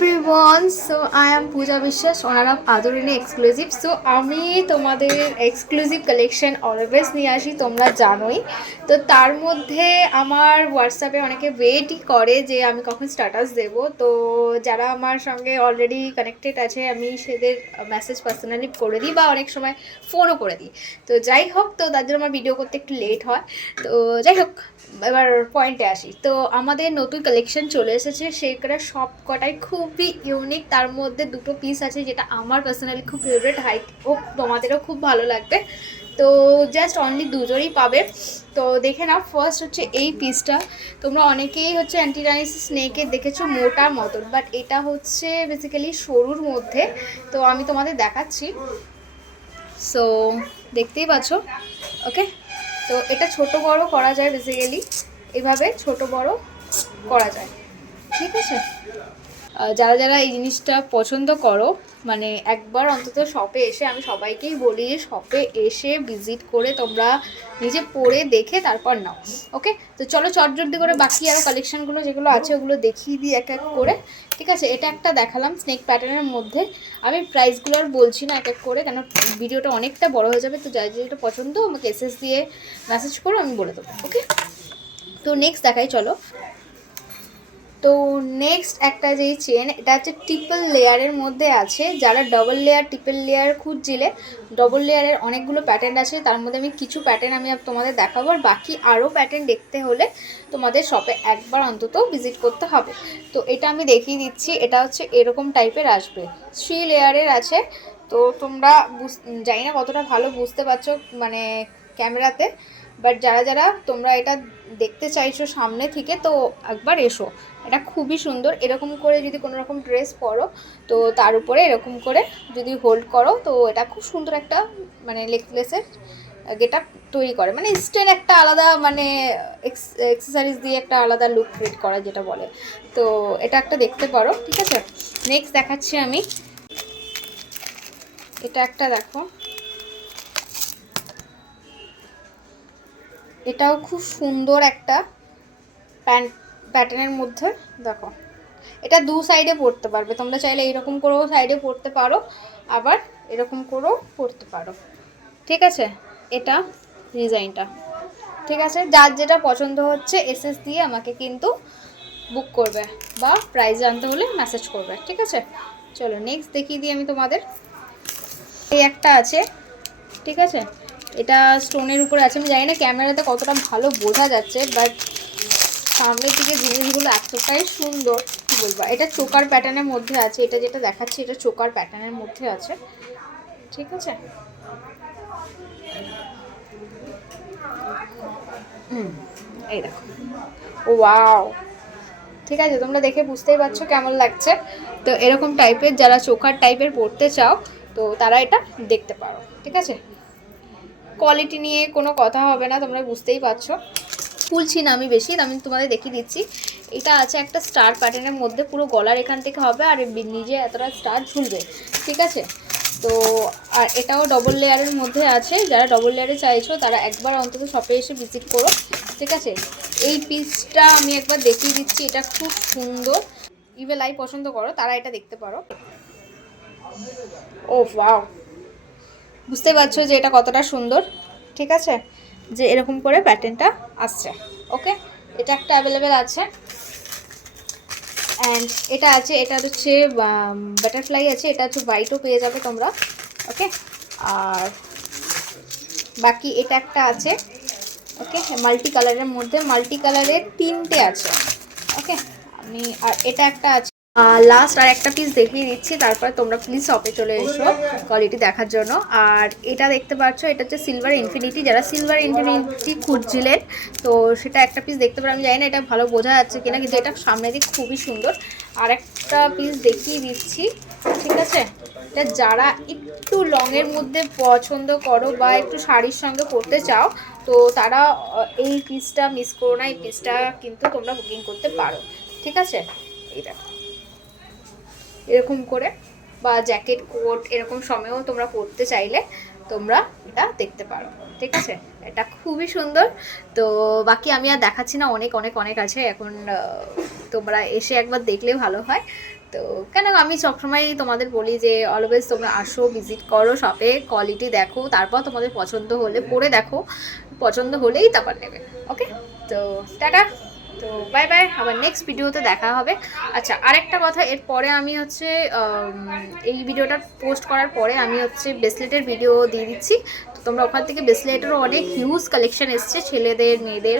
everyone, so I am Pooja Vishwas, owner of Adurini Exclusive. So আমি তোমাদের exclusive collection always নিয়ে আসি, তোমরা জানোই। তো তার মধ্যে আমার হোয়াটসঅ্যাপে অনেকে ওয়েটই করে যে আমি কখন স্ট্যাটাস দেব। তো যারা আমার সঙ্গে অলরেডি কানেক্টেড আছে আমি সেদের মেসেজ পার্সোনালি করে দিই বা অনেক সময় ফোনও করে দিই। তো যাই হোক, তো তার জন্য আমার ভিডিও করতে একটু লেট হয়। তো যাই হোক, এবার পয়েন্টে আসি। তো আমাদের নতুন কালেকশন চলে এসেছে, সেগুলো সব কটাই খুবই ইউনিক। তার মধ্যে দুটো পিস আছে যেটা আমার পার্সোনালি খুব ফেভারিট, ও তোমাদেরও খুব ভালো লাগবে। তো জাস্ট অনলি দুজনই পাবে। তো দেখে নাও, ফার্স্ট হচ্ছে এই পিসটা। তোমরা অনেকেই হচ্ছে অ্যান্টিরাইস স্নেকে দেখেছো মোটার মতন, বাট এটা হচ্ছে বেসিক্যালি সরুর মধ্যে। তো আমি তোমাদের দেখাচ্ছি। সো দেখতেই পাচ্ছ, ওকে। তো এটা ছোট বড় করা যায়, বেসিক্যালি এভাবে ছোট বড় করা যায়, ঠিক আছে। যারা যারা এই জিনিসটা পছন্দ করো, মানে একবার অন্তত শপে এসে, আমি সবাইকেই বলি শপে এসে ভিজিট করে তোমরা নিজে পরে দেখে তারপর নাও, ওকে। তো চলো চটজলদি করে বাকি আরও কালেকশানগুলো যেগুলো আছে ওগুলো দেখিয়ে দিই এক এক করে, ঠিক আছে। এটা একটা দেখালাম স্নেক প্যাটার্নের মধ্যে। আমি প্রাইসগুলো আর বলছি না এক এক করে, কেন ভিডিওটা অনেকটা বড় হয়ে যাবে। তো যাই যেটা পছন্দ আমাকে এসএস দিয়ে মেসেজ করো, আমি বলে দেবো, ওকে। তো নেক্সট দেখাই চলো। তো নেক্সট একটা যেই চেন, এটা হচ্ছে ট্রিপল লেয়ারের মধ্যে আছে। যারা ডবল লেয়ার ট্রিপল লেয়ার খুঁজছিলে, ডবল লেয়ারের অনেকগুলো প্যাটার্ন আছে, তার মধ্যে আমি কিছু প্যাটার্ন আমি তোমাদের দেখাবো। আর বাকি আরও প্যাটার্ন দেখতে হলে তোমাদের শপে একবার অন্তত ভিজিট করতে হবে। তো এটা আমি দেখিয়ে দিচ্ছি। এটা হচ্ছে এরকম টাইপের আসবে, 3 লেয়ারের আছে। তো তোমরা জানি না কতটা ভালো বুঝতে পারছো মানে ক্যামেরাতে, বাট যারা যারা তোমরা এটা দেখতে চাইছো সামনে থেকে, তো একবার এসো। এটা খুবই সুন্দর। এরকম করে যদি কোনো রকম ড্রেস পরো, তো তার উপরে এরকম করে যদি হোল্ড করো, তো এটা খুব সুন্দর একটা মানে নেকলেসের গেটআপ তৈরি করে, মানে স্টেন একটা আলাদা, মানে এক্সেসরিজ দিয়ে একটা আলাদা লুক ক্রিয়েট করা যেটা বলে। তো এটা একটা দেখতে পারো, ঠিক আছে। নেক্সট দেখাচ্ছি আমি। এটা একটা দেখো, এটাও খুব সুন্দর একটা প্যাটার্নের মধ্যে। দেখো, এটা দু সাইডে পরতে পারবে তোমরা, চাইলে এরকম করেও সাইডে পরতে পারো, আবার এরকম করেও পরতে পারো, ঠিক আছে। এটা ডিজাইনটা, ঠিক আছে। যার যেটা পছন্দ হচ্ছে এসএস দিয়ে আমাকে কিন্তু বুক করবে বা প্রাইস জানতে হলে মেসেজ করবে, ঠিক আছে। চলো নেক্সট দেখিয়ে দিই আমি তোমাদের। এই একটা আছে, ঠিক আছে। এটা স্টোনের উপরে আছে। আমি জানি না ক্যামেরাতে কতটা ভালো বোঝা যাচ্ছে, বাট সামনের দিকে জিনিসগুলো এতটাই সুন্দর, কি বলবো। এটা চোকার প্যাটার্নের মধ্যে আছে। এটা যেটা দেখাচ্ছি এটা চোকার প্যাটার্নের মধ্যে আছে, ঠিক আছে। এই দেখো, ওয়াও, ঠিক আছে। তোমরা দেখে বুঝতেই পারছো কেমন লাগছে। তো এরকম টাইপের যারা চোকার টাইপের পরতে চাও, তো তারা এটা দেখতে পারো, ঠিক আছে। কোয়ালিটি নিয়ে কোনো কথা হবে না, তোমরা বুঝতেই পারছো। খুলছি না আমি বেশি, আমি তোমাদের দেখিয়ে দিচ্ছি। এটা আছে একটা স্টার প্যাটার্নের মধ্যে, পুরো গলার এখান থেকে হবে আর নিজে এতটা স্টার ঝুলবে, ঠিক আছে। তো আর এটাও ডবল লেয়ারের মধ্যে আছে। যারা ডবল লেয়ারে চাইছো তারা একবার অন্তত শপে এসে ভিজিট করো, ঠিক আছে। এই পিসটা আমি একবার দেখিয়ে দিচ্ছি, এটা খুব সুন্দর। ইভেল আই পছন্দ করো তারা এটা দেখতে পারো। ও ওয়াও, বুঝতে পারছো যে এটা কতটা সুন্দর, ঠিক আছে। যে এরকম করে প্যাটার্নটা আসছে, ওকে। এটা একটা অ্যাভেলেবেল আছে। অ্যান্ড এটা আছে, এটা হচ্ছে বাটারফ্লাই আছে। এটা হচ্ছে হোয়াইটও পেয়ে যাবে তোমরা, ওকে। আর বাকি এটা একটা আছে, ওকে, মাল্টি কালারের মধ্যে। মাল্টি কালারের 3টে আছে, ওকে। আমি আর এটা একটা আছে। লাস্ট আর একটা পিস দেখিয়ে দিচ্ছি, তারপর তোমরা প্লিজ শপে চলে এসো কোয়ালিটি দেখার জন্য। আর এটা দেখতে পাচ্ছ, এটা হচ্ছে সিলভার ইনফিনিটি। যারা সিলভার ইনফিনিটি খুঁজছিলেন, তো সেটা একটা পিস দেখতে পারো। আমি জানি না এটা ভালো বোঝা যাচ্ছে কিনা, কিন্তু এটা সামনে দিক খুবই সুন্দর। আর একটা পিস দেখিয়ে দিচ্ছি, ঠিক আছে। এটা যারা একটু লংয়ের মধ্যে পছন্দ করো বা একটু শাড়ির সঙ্গে পরতে চাও, তো তারা এই পিসটা মিস করো না। এই পিসটা কিন্তু তোমরা বুকিং করতে পারো, ঠিক আছে। এই দেখো, এরকম করে বা জ্যাকেট কোট এরকম সময়েও তোমরা পরতে চাইলে তোমরা এটা দেখতে পারো, ঠিক আছে। এটা খুবই সুন্দর। তো বাকি আমি আর দেখাচ্ছি না, অনেক অনেক অনেক আছে এখন। তোমরা এসে একবার দেখলে ভালো হয়। তো কেন আমি সবসময় তোমাদের বলি যে অলওয়েজ তোমরা আসো, ভিজিট করো শপে, কোয়ালিটি দেখো, তারপর তোমাদের পছন্দ হলে পরে দেখো, পছন্দ হলেই তারপর নেবে। ওকে, তো টাটা, তো বাই বাই, আবার নেক্সট ভিডিওতে দেখা হবে। আচ্ছা, আরেকটা কথা, এরপরে আমি হচ্ছে এই ভিডিওটা পোস্ট করার পরে আমি হচ্ছে ব্রেসলেটের ভিডিও দিয়ে দিচ্ছি। তো তোমরা ওখান থেকে ব্রেসলেটেরও অনেক হিউজ কালেকশন এসছে, ছেলেদের মেয়েদের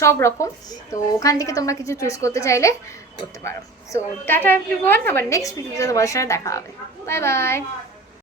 সব রকম। তো ওখান থেকে তোমরা কিছু চুজ করতে চাইলে করতে পারো। সো টাটা এভরিওয়ান, আবার নেক্সট ভিডিওতে তোমাদের সাথে দেখা হবে। Bye bye.